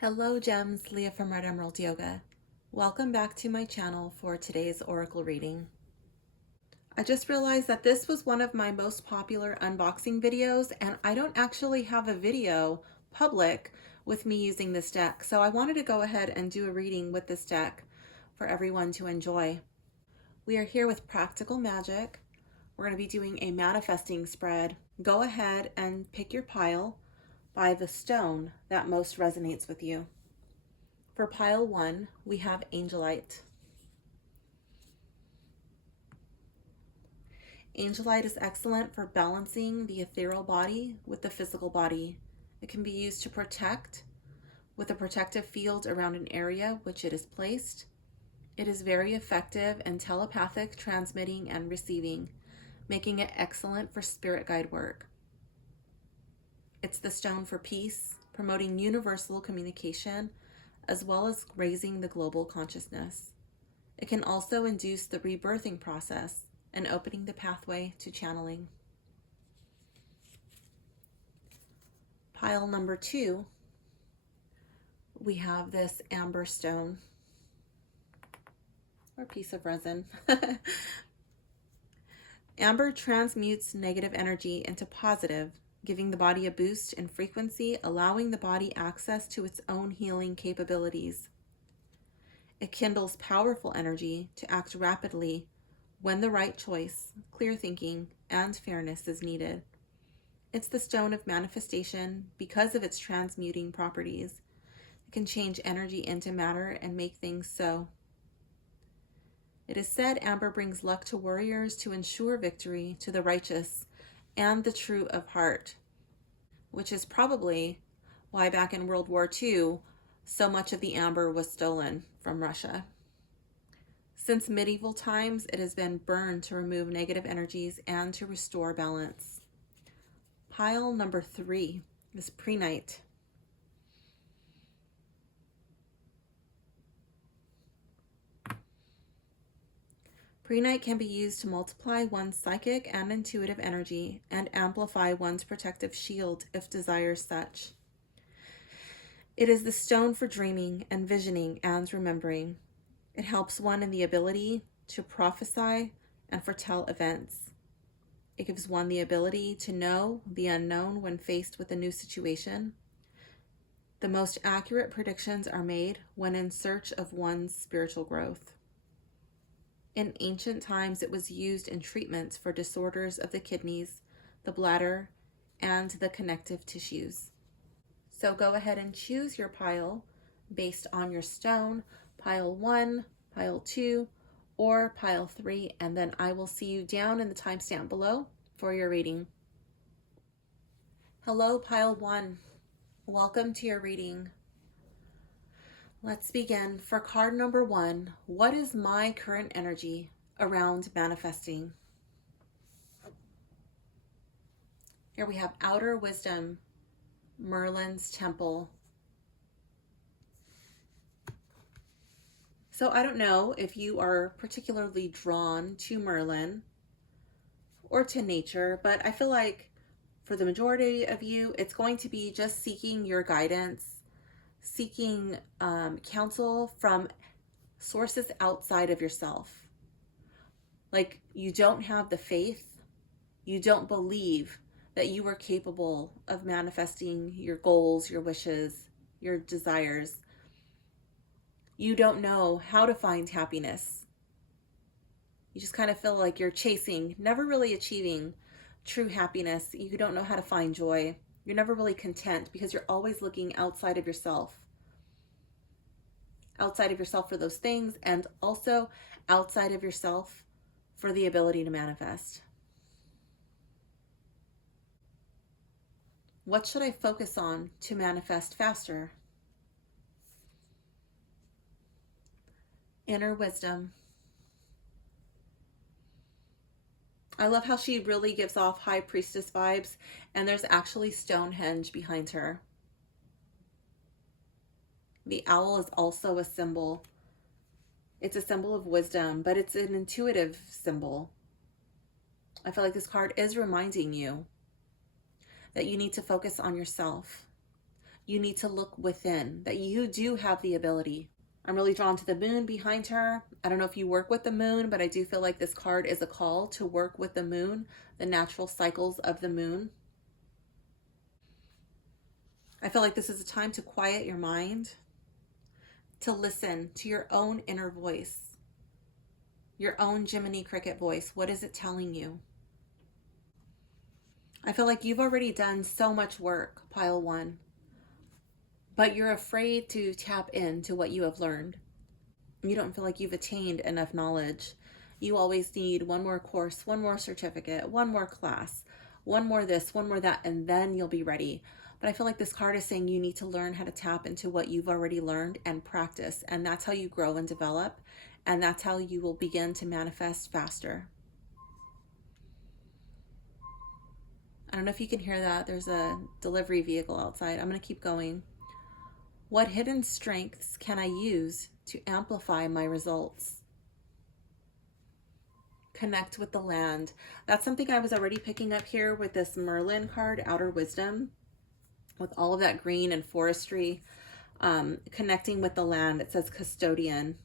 Hello gems, Leah from Red Emerald Yoga. Welcome back to my channel for today's oracle reading. I just realized that this was one of my most popular unboxing videos and I don't actually have a video public with me using this deck. So I wanted to go ahead and do a reading with this deck for everyone to enjoy. We are here with Practical Magic. We're going to be doing a manifesting spread. Go ahead and pick your pile by the stone that most resonates with you. For pile 1, we have Angelite. Angelite is excellent for balancing the ethereal body with the physical body. It can be used to protect with a protective field around an area which it is placed. It is very effective in telepathic transmitting and receiving, making it excellent for spirit guide work. It's the stone for peace, promoting universal communication, as well as raising the global consciousness. It can also induce the rebirthing process and opening the pathway to channeling. Pile number 2, we have this amber stone or piece of resin. Amber transmutes negative energy into positive, giving the body a boost in frequency, allowing the body access to its own healing capabilities. It kindles powerful energy to act rapidly when the right choice, clear thinking, and fairness is needed. It's the stone of manifestation because of its transmuting properties. It can change energy into matter and make things so. It is said amber brings luck to warriors to ensure victory to the righteous and the true of heart, which is probably why back in World War II, so much of the amber was stolen from Russia. Since medieval times, it has been burned to remove negative energies and to restore balance. Pile number 3 is prehnite. Prehnite can be used to multiply one's psychic and intuitive energy and amplify one's protective shield if desires such. It is the stone for dreaming and visioning and remembering. It helps one in the ability to prophesy and foretell events. It gives one the ability to know the unknown when faced with a new situation. The most accurate predictions are made when in search of one's spiritual growth. In ancient times, it was used in treatments for disorders of the kidneys, the bladder, and the connective tissues. So go ahead and choose your pile based on your stone, pile 1, pile 2, or pile 3, and then I will see you down in the timestamp below for your reading. Hello, pile 1. Welcome to your reading. Let's begin. For card number 1, what is my current energy around manifesting? Here we have outer wisdom, Merlin's temple. So I don't know if you are particularly drawn to Merlin or to nature, but I feel like for the majority of you, it's going to be just seeking your guidance, seeking counsel from sources outside of yourself. Like you don't have the faith, you don't believe that you are capable of manifesting your goals, your wishes, your desires. You don't know how to find happiness. You just kind of feel like you're chasing, never really achieving true happiness. You don't know how to find joy. You're never really content because you're always looking outside of yourself. Outside of yourself for those things, and also outside of yourself for the ability to manifest. What should I focus on to manifest faster? Inner wisdom. I love how she really gives off high priestess vibes, and there's actually Stonehenge behind her. The owl is also a symbol. It's a symbol of wisdom, but it's an intuitive symbol. I feel like this card is reminding you that you need to focus on yourself. You need to look within, that you do have the ability. I'm really drawn to the moon behind her. I don't know if you work with the moon, but I do feel like this card is a call to work with the moon, the natural cycles of the moon. I feel like this is a time to quiet your mind, to listen to your own inner voice, your own Jiminy Cricket voice. What is it telling you? I feel like you've already done so much work, pile one, but you're afraid to tap into what you have learned. You don't feel like you've attained enough knowledge. You always need one more course, one more certificate, one more class, one more this, one more that, and then you'll be ready. But I feel like this card is saying you need to learn how to tap into what you've already learned and practice. And that's how you grow and develop. And that's how you will begin to manifest faster. I don't know if you can hear that. There's a delivery vehicle outside. I'm going to keep going. What hidden strengths can I use to amplify my results? Connect with the land. That's something I was already picking up here with this Merlin card, Outer Wisdom, with all of that green and forestry. Connecting with the land. It says custodian.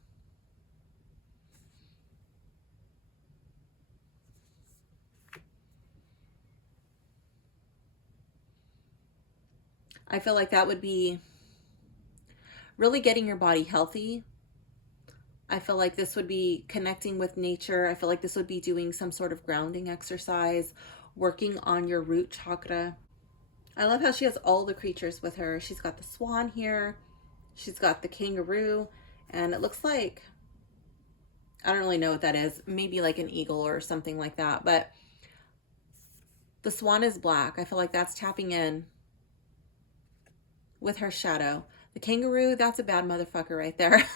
I feel like that would be really getting your body healthy. I feel like this would be connecting with nature. I feel like this would be doing some sort of grounding exercise, working on your root chakra. I love how she has all the creatures with her. She's got the swan here. She's got the kangaroo. And it looks like, I don't really know what that is. Maybe like an eagle or something like that. But the swan is black. I feel like that's tapping in with her shadow. The kangaroo, that's a bad motherfucker right there.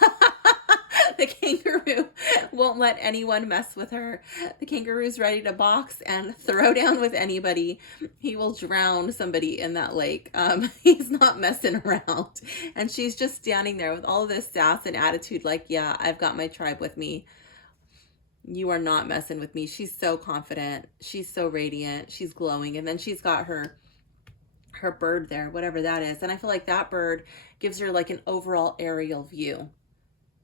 The kangaroo won't let anyone mess with her. The kangaroo's ready to box and throw down with anybody. He will drown somebody in that lake. He's not messing around. And she's just standing there with all this sass and attitude like, yeah, I've got my tribe with me. You are not messing with me. She's so confident. She's so radiant. She's glowing. And then she's got her bird there, whatever that is. And I feel like that bird gives her like an overall aerial view,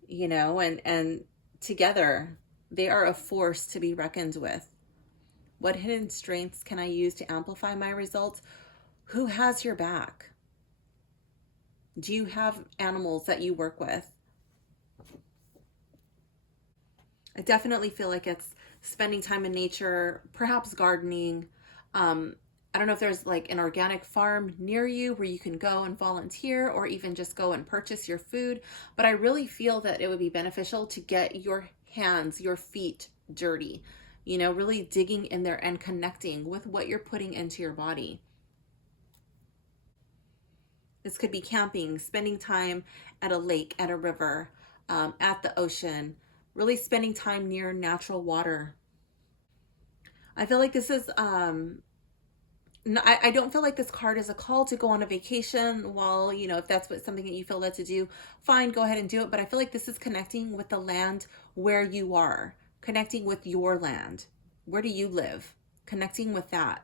you know, and together they are a force to be reckoned with. What hidden strengths can I use to amplify my results? Who has your back? Do you have animals that you work with? I definitely feel like it's spending time in nature, perhaps gardening. I don't know if there's like an organic farm near you where you can go and volunteer or even just go and purchase your food. But I really feel that it would be beneficial to get your hands, your feet dirty, you know, really digging in there and connecting with what you're putting into your body. This could be camping, spending time at a lake, at a river, at the ocean, really spending time near natural water. I feel like this is I don't feel like this card is a call to go on a vacation. While, you know, if that's what something that you feel led to do, fine, go ahead and do it. But I feel like this is connecting with the land where you are, connecting with your land. Where do you live? Connecting with that.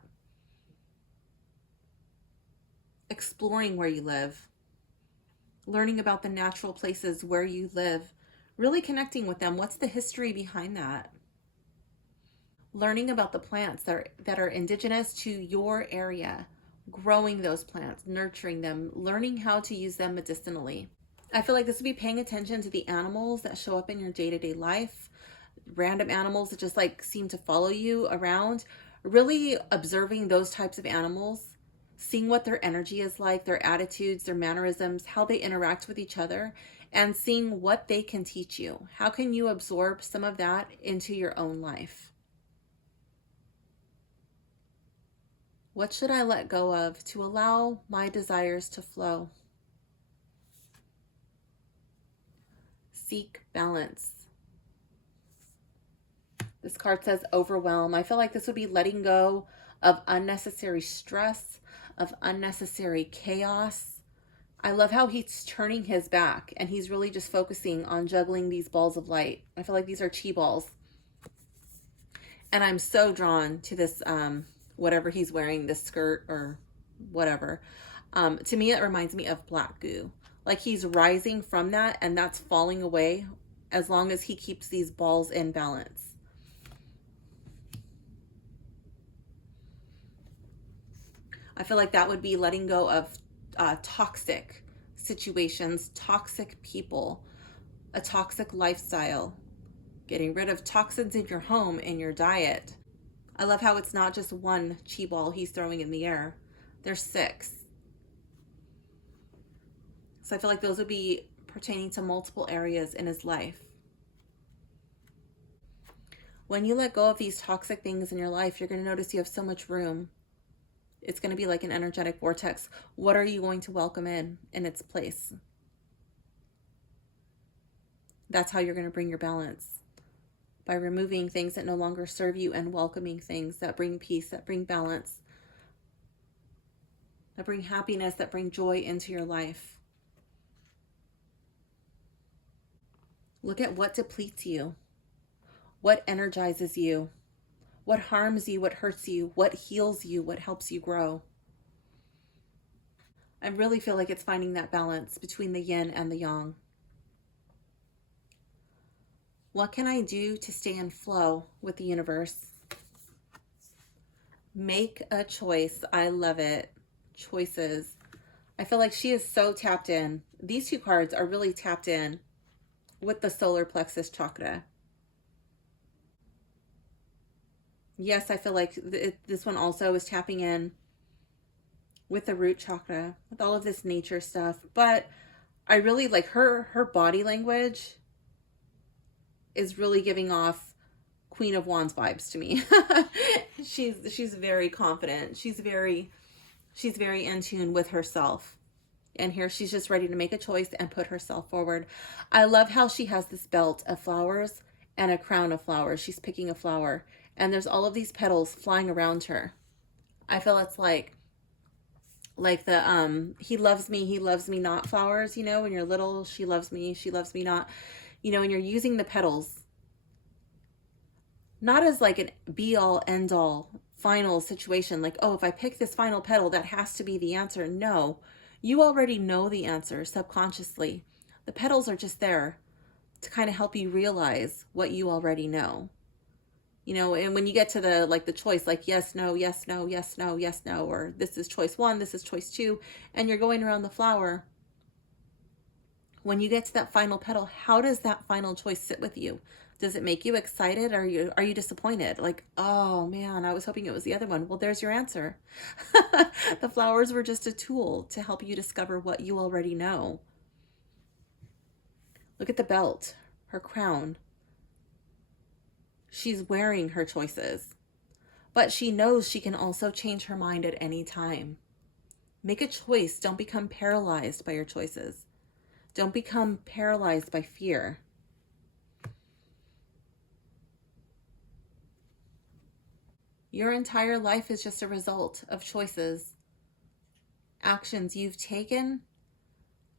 Exploring where you live. Learning about the natural places where you live. Really connecting with them. What's the history behind that? Learning about the plants that are indigenous to your area, growing those plants, nurturing them, learning how to use them medicinally. I feel like this would be paying attention to the animals that show up in your day-to-day life, random animals that just like seem to follow you around, really observing those types of animals, seeing what their energy is like, their attitudes, their mannerisms, how they interact with each other, and seeing what they can teach you. How can you absorb some of that into your own life? What should I let go of to allow my desires to flow? Seek balance. This card says overwhelm. I feel like this would be letting go of unnecessary stress, of unnecessary chaos. I love how he's turning his back and he's really just focusing on juggling these balls of light. I feel like these are chi balls. And I'm so drawn to this whatever he's wearing, this skirt or whatever. To me, it reminds me of black goo. Like he's rising from that and that's falling away as long as he keeps these balls in balance. I feel like that would be letting go of toxic situations, toxic people, a toxic lifestyle, getting rid of toxins in your home, in your diet. I love how it's not just one chi ball he's throwing in the air, there's 6. So I feel like those would be pertaining to multiple areas in his life. When you let go of these toxic things in your life, you're going to notice you have so much room. It's going to be like an energetic vortex. What are you going to welcome in its place? That's how you're going to bring your balance. By removing things that no longer serve you and welcoming things that bring peace, that bring balance, that bring happiness, that bring joy into your life. Look at what depletes you, what energizes you, what harms you, what hurts you, what heals you, what helps you grow. I really feel like it's finding that balance between the yin and the yang. What can I do to stay in flow with the universe? Make a choice. I love it. Choices. I feel like she is so tapped in. These 2 cards are really tapped in with the solar plexus chakra. Yes, I feel like this one also is tapping in with the root chakra, with all of this nature stuff. But I really like her body language is really giving off Queen of Wands vibes to me. she's very confident. She's very in tune with herself. And here she's just ready to make a choice and put herself forward. I love how she has this belt of flowers and a crown of flowers. She's picking a flower and there's all of these petals flying around her. I feel it's like the he loves me not flowers, you know, when you're little, she loves me not, you know, and you're using the petals not as like an be all end all final situation, like, oh, if I pick this final petal, that has to be the answer. No, you already know the answer subconsciously. The petals are just there to kind of help you realize what you already know. You know, and when you get to the choice, like yes, no, yes, no, yes, no, yes, no, or this is choice 1, this is choice 2, and you're going around the flower, when you get to that final petal, how does that final choice sit with you? Does it make you excited? Are you disappointed? Like, oh man, I was hoping it was the other one. Well, there's your answer. The flowers were just a tool to help you discover what you already know. Look at the belt, her crown. She's wearing her choices, but she knows she can also change her mind at any time. Make a choice. Don't become paralyzed by your choices. Don't become paralyzed by fear. Your entire life is just a result of choices, actions you've taken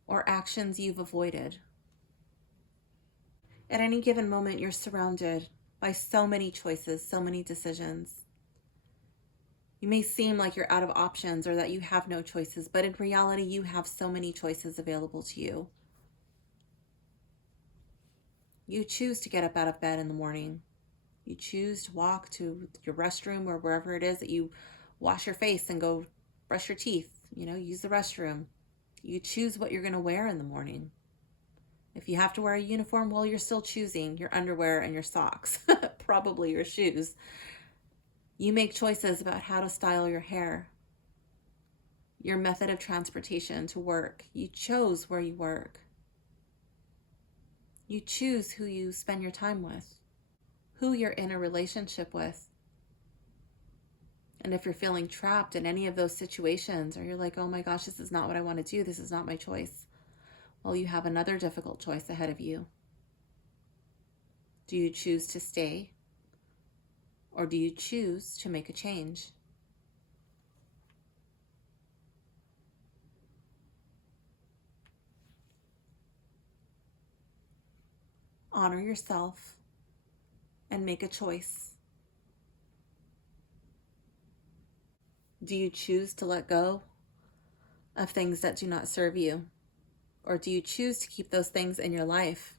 or actions you've avoided. At any given moment, you're surrounded by so many choices, so many decisions. You may seem like you're out of options or that you have no choices, but in reality, you have so many choices available to you. You choose to get up out of bed in the morning. You choose to walk to your restroom or wherever it is that you wash your face and go brush your teeth, you know, use the restroom. You choose what you're going to wear in the morning. If you have to wear a uniform, well, you're still choosing your underwear and your socks, probably your shoes. You make choices about how to style your hair, your method of transportation to work. You chose where you work. You choose who you spend your time with, who you're in a relationship with. And if you're feeling trapped in any of those situations, or you're like, oh my gosh, this is not what I want to do, this is not my choice, well, you have another difficult choice ahead of you. Do you choose to stay, or do you choose to make a change? Honor yourself and make a choice. Do you choose to let go of things that do not serve you? Or do you choose to keep those things in your life?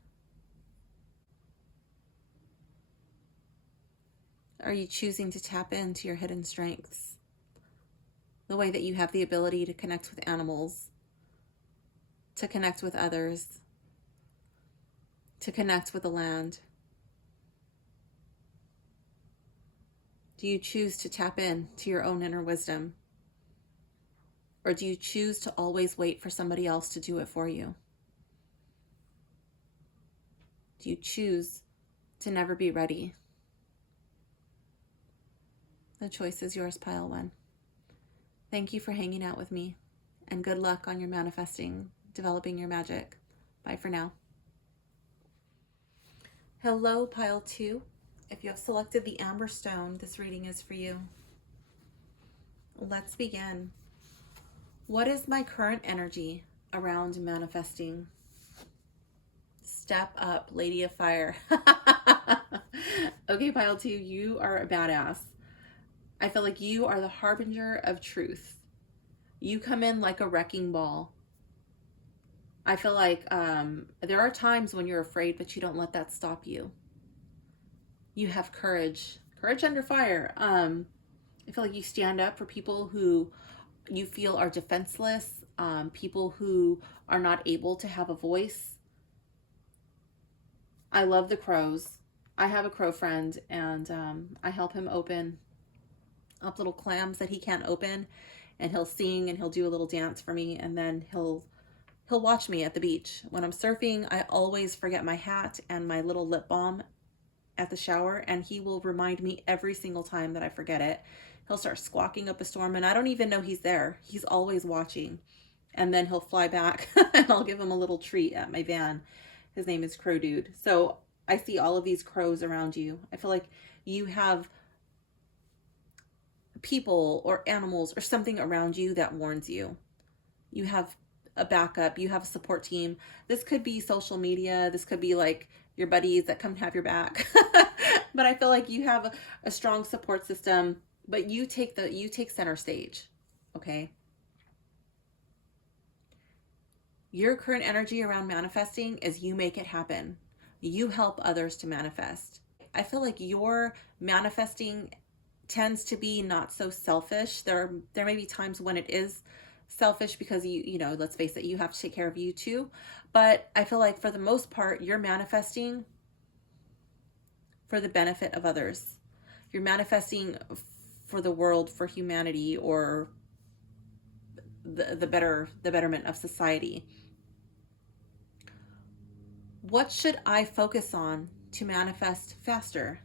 Are you choosing to tap into your hidden strengths? The way that you have the ability to connect with animals, to connect with others, to connect with the land. Do you choose to tap in to your own inner wisdom? Or do you choose to always wait for somebody else to do it for you? Do you choose to never be ready? The choice is yours, Pile 1. Thank you for hanging out with me, and good luck on your manifesting, developing your magic. Bye for now. Hello, Pile 2. If you have selected the Amber Stone, this reading is for you. Let's begin. What is my current energy around manifesting? Step up, Lady of Fire. Okay, Pile 2, you are a badass. I feel like you are the harbinger of truth. You come in like a wrecking ball. I feel like there are times when you're afraid, but you don't let that stop you. You have courage. Courage under fire. I feel like you stand up for people who you feel are defenseless, people who are not able to have a voice. I love the crows. I have a crow friend, and I help him open up little clams that he can't open, and he'll sing and he'll do a little dance for me, and then he'll watch me at the beach. When I'm surfing, I always forget my hat and my little lip balm at the shower, and he will remind me every single time that I forget it. He'll start squawking up a storm, and I don't even know he's there. He's always watching. And then he'll fly back and I'll give him a little treat at my van. His name is Crow Dude. So I see all of these crows around you. I feel like you have people or animals or something around you that warns you. You have a backup, you have a support team. This could be social media, this could be like your buddies that come have your back. But I feel like you have a strong support system, but you take center stage. Okay? Your current energy around manifesting is you make it happen. You help others to manifest. I feel like your manifesting tends to be not so selfish. There may be times when it is selfish because you know, let's face it, you have to take care of you too. But I feel like for the most part, you're manifesting for the benefit of others. You're manifesting for the world, for humanity, or the betterment of society. What should I focus on to manifest faster?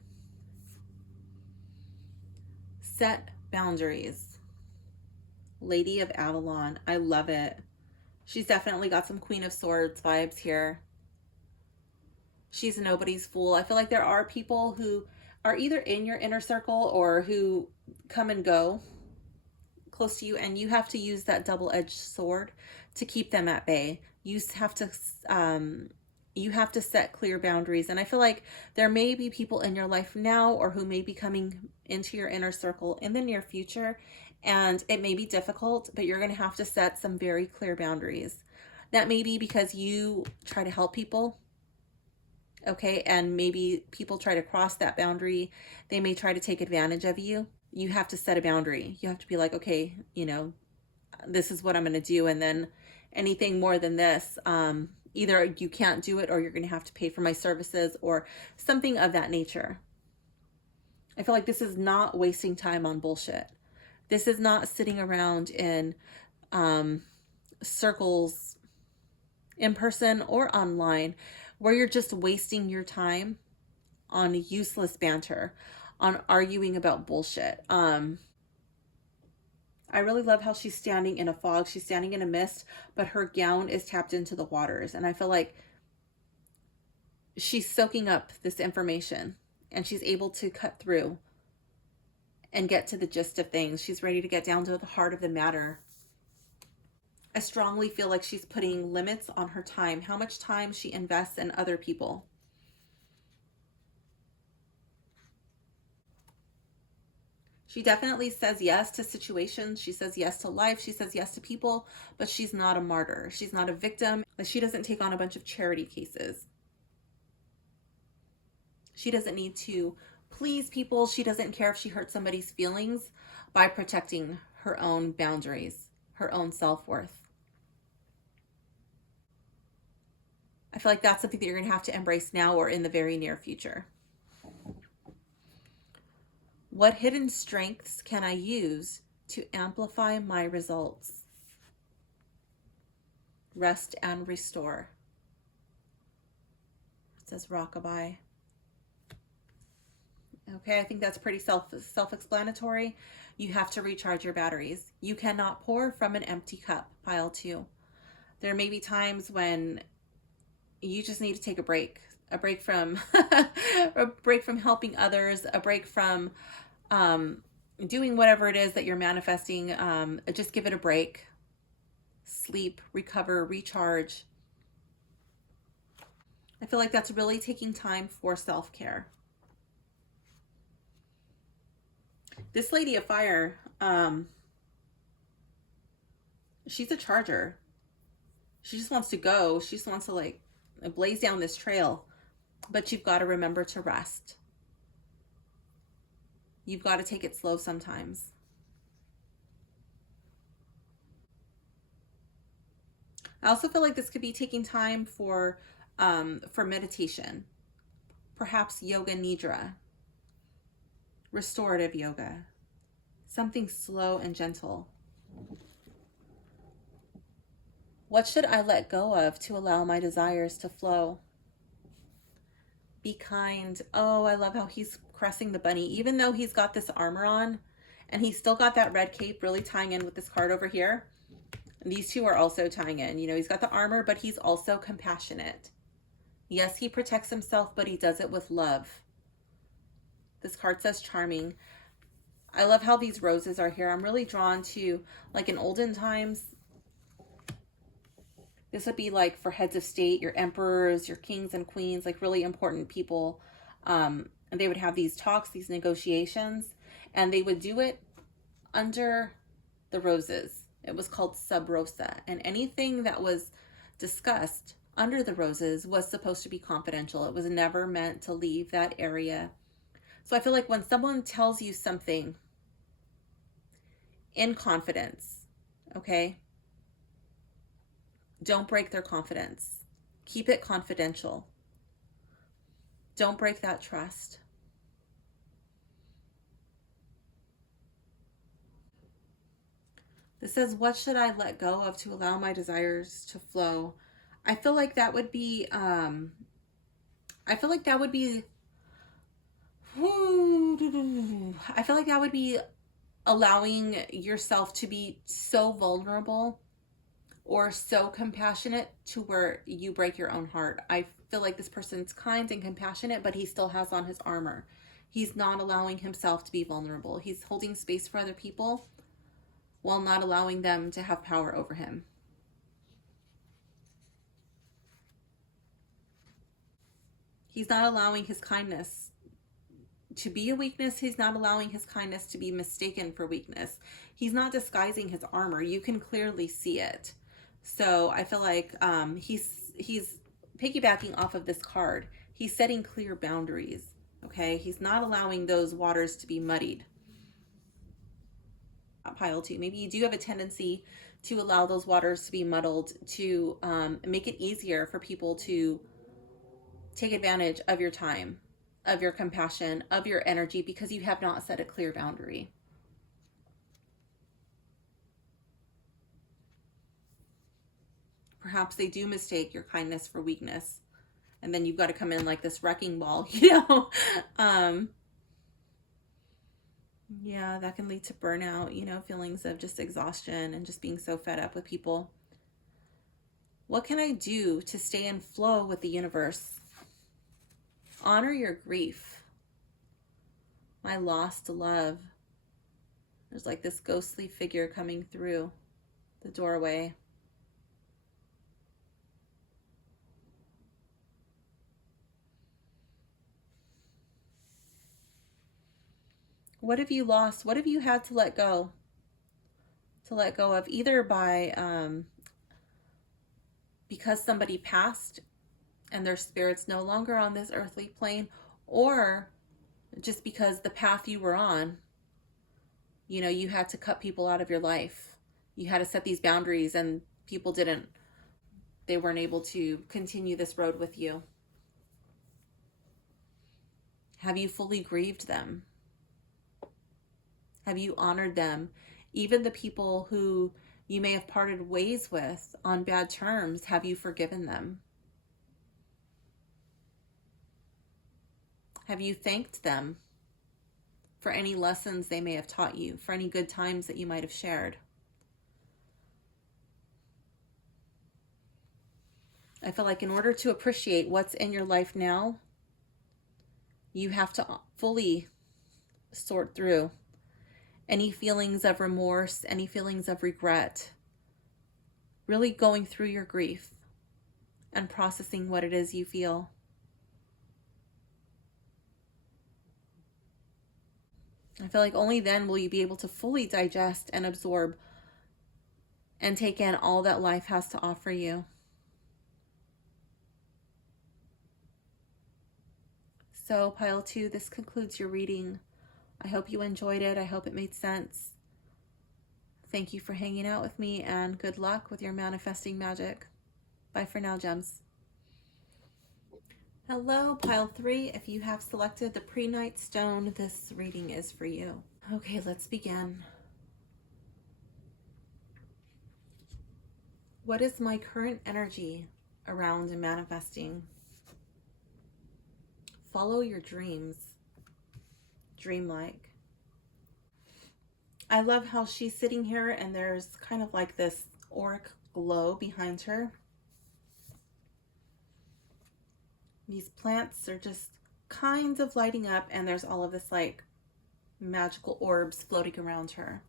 Set boundaries. Lady of Avalon. I love it. She's definitely got some Queen of Swords vibes here. She's nobody's fool. I feel like there are people who are either in your inner circle or who come and go close to you, and you have to use that double-edged sword to keep them at bay. You have to set clear boundaries. And I feel like there may be people in your life now or who may be coming into your inner circle in the near future, and it may be difficult, but you're going to have to set some very clear boundaries. That may be because you try to help people, okay, and maybe people try to cross that boundary. They may try to take advantage of you. You have to set a boundary. You have to be like, okay, you know, this is what I'm going to do, and then anything more than this, either you can't do it or you're going to have to pay for my services or something of that nature. I feel like this is not wasting time on bullshit. This is not sitting around in circles in person or online where you're just wasting your time on useless banter, on arguing about bullshit. I really love how she's standing in a fog. She's standing in a mist, but her gown is tapped into the waters. And I feel like she's soaking up this information and she's able to cut through and get to the gist of things. She's ready to get down to the heart of the matter. I strongly feel like she's putting limits on her time, how much time she invests in other people. She definitely says yes to situations. She says yes to life. She says yes to people, but she's not a martyr. She's not a victim. Like, she doesn't take on a bunch of charity cases. She doesn't need to please people. She doesn't care if she hurts somebody's feelings by protecting her own boundaries, her own self-worth. I feel like that's something that you're going to have to embrace now or in the very near future. What hidden strengths can I use to amplify my results? Rest and restore. It says rockabye. Okay, I think that's pretty self-explanatory. You have to recharge your batteries. You cannot pour from an empty cup. Pile 2. There may be times when you just need to take a break from a break from helping others, a break from doing whatever it is that you're manifesting. Just give it a break. Sleep, recover, recharge. I feel like that's really taking time for self-care. This lady of fire, she's a charger. She just wants to go. She just wants to like blaze down this trail. But you've got to remember to rest. You've got to take it slow sometimes. I also feel like this could be taking time for meditation, perhaps yoga nidra, restorative yoga, something slow and gentle. What should I let go of to allow my desires to flow? Be kind. Oh, I love how he's caressing the bunny, even though he's got this armor on and he's still got that red cape really tying in with this card over here. And these two are also tying in. You know, he's got the armor, but he's also compassionate. Yes, he protects himself, but he does it with love. This card says charming. I love how these roses are here. I'm really drawn to, like in olden times, this would be like for heads of state, your emperors, your kings and queens, like really important people. And they would have these talks, these negotiations, and they would do it under the roses. It was called sub rosa. And anything that was discussed under the roses was supposed to be confidential. It was never meant to leave that area. So I feel like when someone tells you something in confidence, okay, don't break their confidence. Keep it confidential. Don't break that trust. This says, what should I let go of to allow my desires to flow? I feel like that would be, I feel like that would be allowing yourself to be so vulnerable or so compassionate to where you break your own heart. I feel like this person's kind and compassionate, but he still has on his armor. He's not allowing himself to be vulnerable. He's holding space for other people while not allowing them to have power over him. He's not allowing his kindness to be a weakness. He's not allowing his kindness to be mistaken for weakness. He's not disguising his armor. You can clearly see it. So I feel like he's piggybacking off of this card. He's setting clear boundaries. Okay, he's not allowing those waters to be muddied. Pile 2. Maybe you do have a tendency to allow those waters to be muddled to make it easier for people to take advantage of your time, of your compassion, of your energy, because you have not set a clear boundary. Perhaps they do mistake your kindness for weakness, and then you've got to come in like this wrecking ball, you know? Yeah, that can lead to burnout, you know, feelings of just exhaustion and just being so fed up with people. What can I do to stay in flow with the universe? Honor your grief. My lost love. There's like this ghostly figure coming through the doorway. What have you lost? What have you had to let go? To let go of, either by because somebody passed and their spirit's no longer on this earthly plane, or just because the path you were on, you had to cut people out of your life. You had to set these boundaries, and people didn't. They weren't able to continue this road with you. Have you fully grieved them? Have you honored them? Even the people who you may have parted ways with on bad terms, have you forgiven them? Have you thanked them for any lessons they may have taught you, for any good times that you might have shared? I feel like in order to appreciate what's in your life now, you have to fully sort through any feelings of remorse, any feelings of regret, really going through your grief and processing what it is you feel. I feel like only then will you be able to fully digest and absorb and take in all that life has to offer you. So, pile 2, this concludes your reading. I hope you enjoyed it. I hope it made sense. Thank you for hanging out with me, and good luck with your manifesting magic. Bye for now, gems. Hello, pile 3. If you have selected the pre-night stone, this reading is for you. Okay, let's begin. What is my current energy around manifesting? Follow your dreams. Dreamlike. I love how she's sitting here and there's kind of like this auric glow behind her. These plants are just kind of lighting up, and there's all of this like magical orbs floating around her.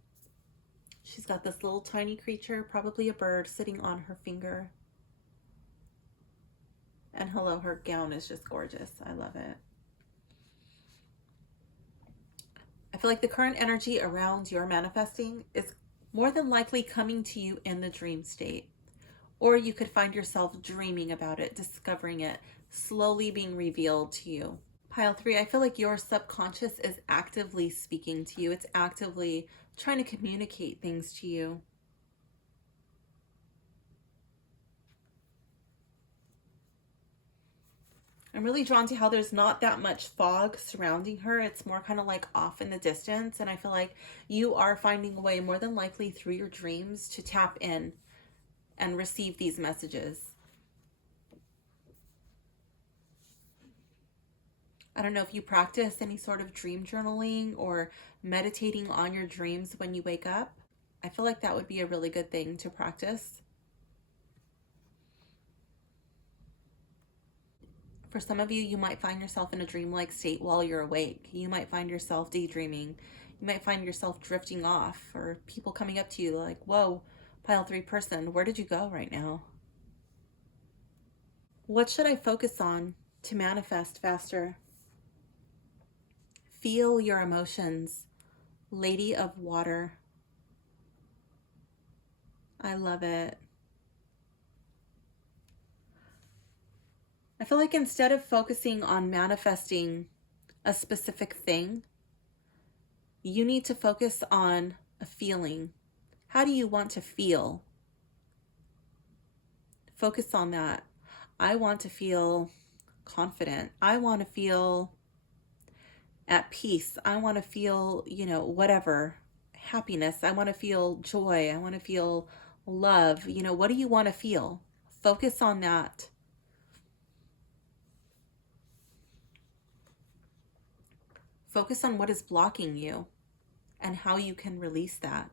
She's got this little tiny creature, probably a bird, sitting on her finger. And hello, her gown is just gorgeous. I love it. I feel like the current energy around your manifesting is more than likely coming to you in the dream state. Or you could find yourself dreaming about it, discovering it, slowly being revealed to you. Pile 3, I feel like your subconscious is actively speaking to you. It's actively trying to communicate things to you. I'm really drawn to how there's not that much fog surrounding her. It's more kind of like off in the distance. And I feel like you are finding a way, more than likely through your dreams, to tap in and receive these messages. I don't know if you practice any sort of dream journaling or meditating on your dreams when you wake up. I feel like that would be a really good thing to practice. For some of you, you might find yourself in a dreamlike state while you're awake. You might find yourself daydreaming. You might find yourself drifting off, or people coming up to you like, whoa, pile 3 person, where did you go right now? What should I focus on to manifest faster? Feel your emotions. Lady of Water. I love it. I feel like instead of focusing on manifesting a specific thing, you need to focus on a feeling. How do you want to feel? Focus on that. I want to feel confident. I want to feel at peace. I want to feel, whatever, happiness. I want to feel joy. I want to feel love. What do you want to feel? Focus on that. Focus on what is blocking you and how you can release that.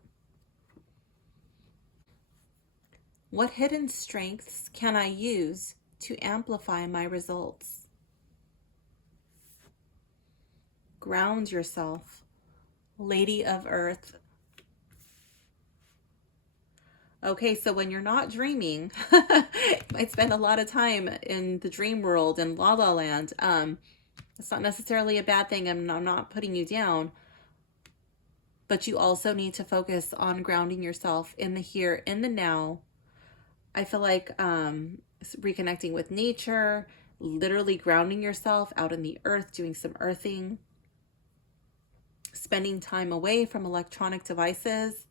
What hidden strengths can I use to amplify my results? Ground yourself, Lady of Earth. Okay, so when you're not dreaming, you might spend a lot of time in the dream world and La La Land. It's not necessarily a bad thing. I'm not putting you down. but you also need to focus on grounding yourself in the here, in the now. I feel like reconnecting with nature, literally grounding yourself out in the earth, doing some earthing, spending time away from electronic devices,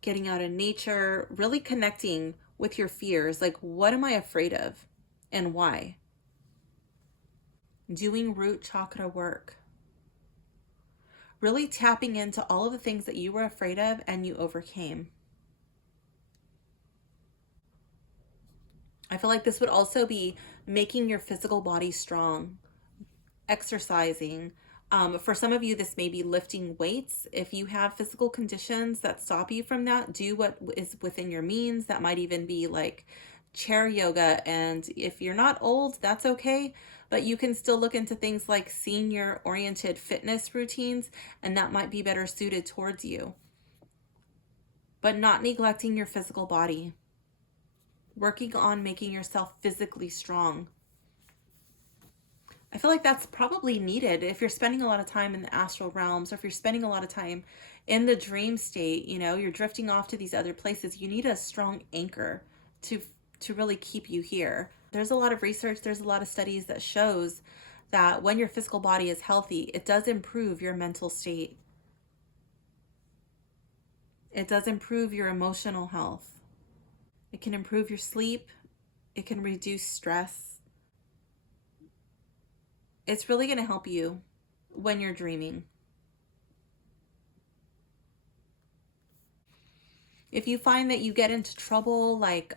getting out in nature, really connecting with your fears. Like, what am I afraid of and why? Doing root chakra work. Really tapping into all of the things that you were afraid of and you overcame. I feel like this would also be making your physical body strong, exercising. For some of you, this may be lifting weights. If you have physical conditions that stop you from that, do what is within your means. That might even be like chair yoga. And if you're not old, that's okay. But you can still look into things like senior oriented fitness routines, and that might be better suited towards you. But not neglecting your physical body. Working on making yourself physically strong. I feel like that's probably needed if you're spending a lot of time in the astral realms, or if you're spending a lot of time in the dream state, you know, you're drifting off to these other places. You need a strong anchor to really keep you here. There's a lot of research, there's a lot of studies that shows that when your physical body is healthy, it does improve your mental state. It does improve your emotional health. It can improve your sleep. It can reduce stress. It's really going to help you when you're dreaming. If you find that you get into trouble, like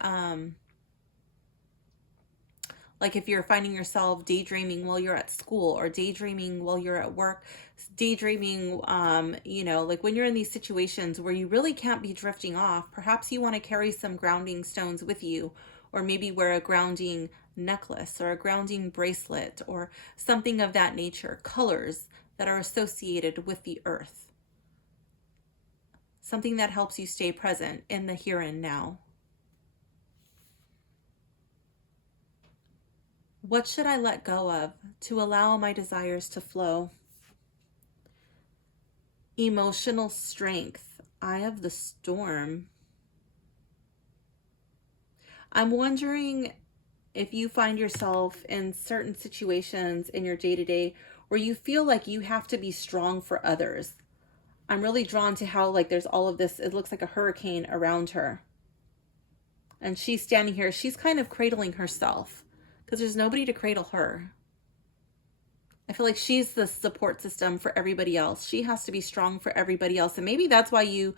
if you're finding yourself daydreaming while you're at school, or daydreaming while you're at work, daydreaming, you know, like when you're in these situations where you really can't be drifting off, perhaps you want to carry some grounding stones with you, or maybe wear a grounding necklace or a grounding bracelet or something of that nature, colors that are associated with the earth. Something that helps you stay present in the here and now. What should I let go of to allow my desires to flow? Emotional strength. Eye of the storm. I'm wondering if you find yourself in certain situations in your day-to-day where you feel like you have to be strong for others. I'm really drawn to how like there's all of this, it looks like a hurricane around her. And she's standing here, she's kind of cradling herself because there's nobody to cradle her. I feel like she's the support system for everybody else. She has to be strong for everybody else. And maybe that's why you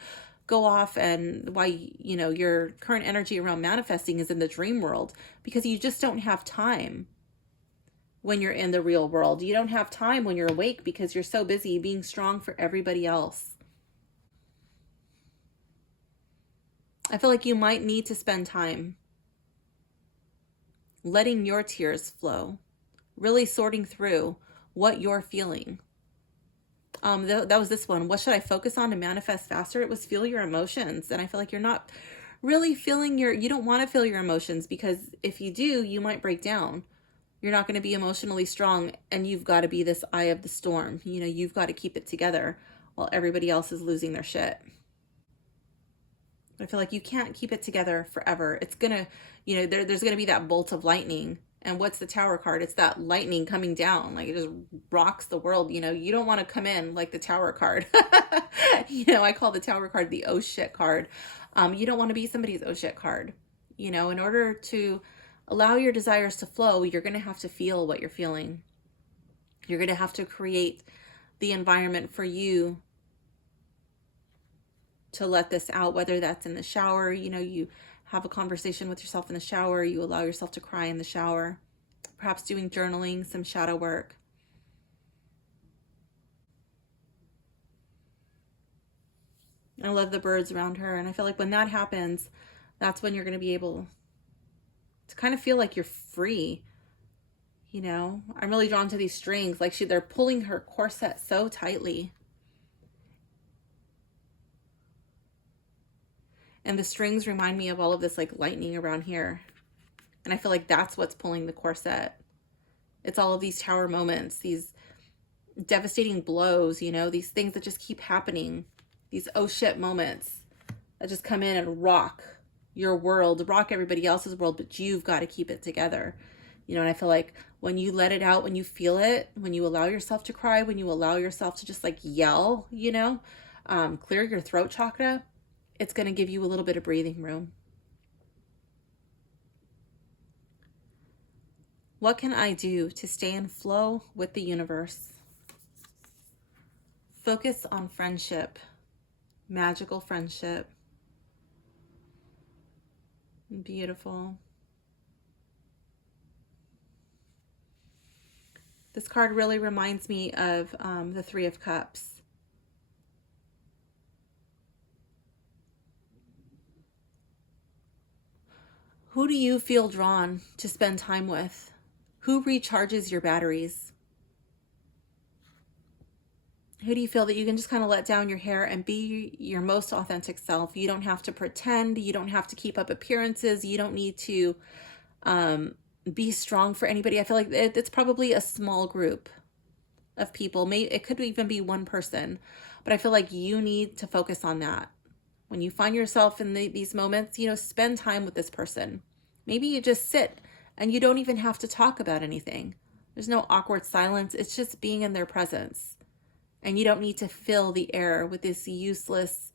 go off, and why, you know, your current energy around manifesting is in the dream world, because you just don't have time when you're in the real world. You don't have time when you're awake because you're so busy being strong for everybody else. I feel like you might need to spend time letting your tears flow, really sorting through what you're feeling. That was this one. What should I focus on to manifest faster? It was feel your emotions. And I feel like you're not really feeling you don't want to feel your emotions, because if you do, you might break down. You're not going to be emotionally strong, and you've got to be this eye of the storm. You know, you've got to keep it together while everybody else is losing their shit. I feel like you can't keep it together forever. It's going to, you know, there's going to be that bolt of lightning. And what's the Tower card? It's that lightning coming down. Like, it just rocks the world. You know, you don't want to come in like the Tower card. You know, I call the Tower card the oh shit card. You don't want to be somebody's oh shit card. You know, in order to allow your desires to flow, you're going to have to feel what you're feeling. You're going to have to create the environment for you to let this out, whether that's in the shower. You know, you have a conversation with yourself in the shower, you allow yourself to cry in the shower, perhaps doing journaling, some shadow work. I love the birds around her, and I feel like when that happens, that's when you're going to be able to kind of feel like you're free. You know, I'm really drawn to these strings, like they're pulling her corset so tightly. And the strings remind me of all of this like lightning around here. And I feel like that's what's pulling the corset. It's all of these tower moments, these devastating blows, these things that just keep happening, these oh shit moments that just come in and rock your world, rock everybody else's world, but you've got to keep it together. And I feel like when you let it out, when you feel it, when you allow yourself to cry, when you allow yourself to just like yell, clear your throat chakra, it's going to give you a little bit of breathing room. What can I do to stay in flow with the universe? Focus on friendship, magical friendship. Beautiful. This card really reminds me of the Three of Cups. Who do you feel drawn to spend time with? Who recharges your batteries? Who do you feel that you can just kind of let down your hair and be your most authentic self? You don't have to pretend. You don't have to keep up appearances. You don't need to be strong for anybody. I feel like it's probably a small group of people. Maybe it could even be one person, but I feel like you need to focus on that. When you find yourself in these moments, spend time with this person. Maybe you just sit and you don't even have to talk about anything. There's no awkward silence. It's just being in their presence. And you don't need to fill the air with this useless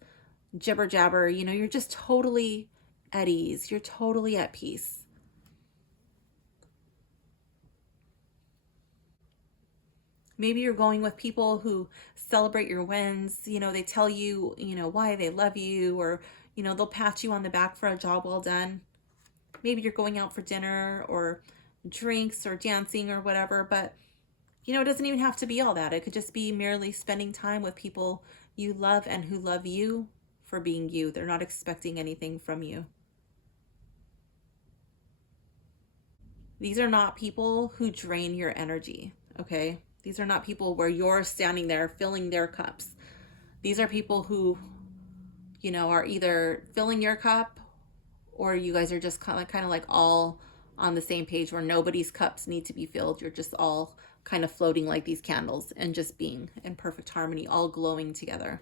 jibber jabber. You're just totally at ease. You're totally at peace. Maybe you're going with people who celebrate your wins. They tell you, why they love you, or, they'll pat you on the back for a job well done. Maybe you're going out for dinner or drinks or dancing or whatever, but it doesn't even have to be all that. It could just be merely spending time with people you love and who love you for being you. They're not expecting anything from you. These are not people who drain your energy, okay? These are not people where you're standing there filling their cups. These are people who, are either filling your cup, or you guys are just kind of like all on the same page where nobody's cups need to be filled. You're just all kind of floating like these candles and just being in perfect harmony, all glowing together.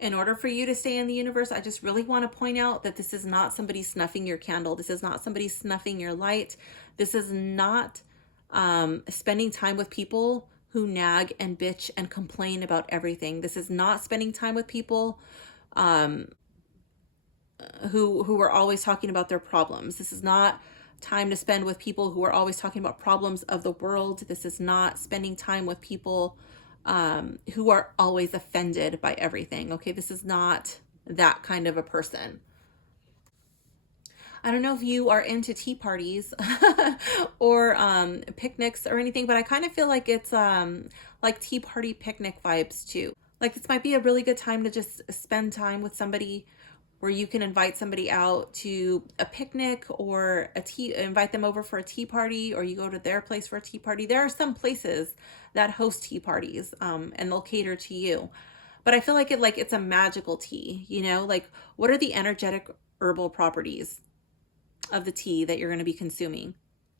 In order for you to stay in the universe, I just really want to point out that this is not somebody snuffing your candle. This is not somebody snuffing your light. This is not spending time with people who nag and bitch and complain about everything. This is not spending time with people who are always talking about their problems. This is not time to spend with people who are always talking about problems of the world. This is not spending time with people who are always offended by everything. Okay, this is not that kind of a person. I don't know if you are into tea parties or picnics or anything, but I kind of feel like it's like tea party picnic vibes too. Like this might be a really good time to just spend time with somebody, where you can invite somebody out to a picnic or invite them over for a tea party, or you go to their place for a tea party. There are some places that host tea parties, and they'll cater to you. But I feel like it's a magical tea, like what are the energetic herbal properties of the tea that you're going to be consuming?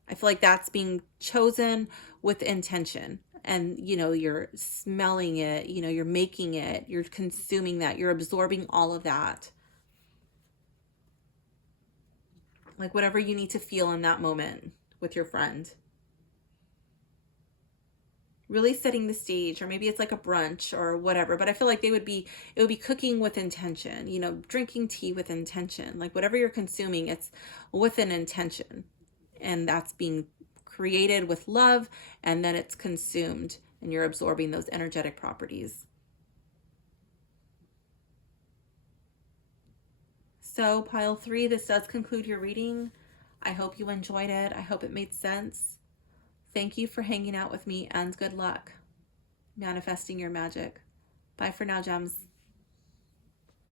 I feel like that's being chosen with intention. And, you're smelling it, you're making it, you're consuming that, you're absorbing all of that. Like whatever you need to feel in that moment with your friend. Really setting the stage, or maybe it's like a brunch or whatever, but I feel like it would be cooking with intention, drinking tea with intention. Like whatever you're consuming, it's with an intention. And that's being created with love, and then it's consumed and you're absorbing those energetic properties. So pile 3, this does conclude your reading. I hope you enjoyed it. I hope it made sense. Thank you for hanging out with me, and good luck manifesting your magic. Bye for now, gems.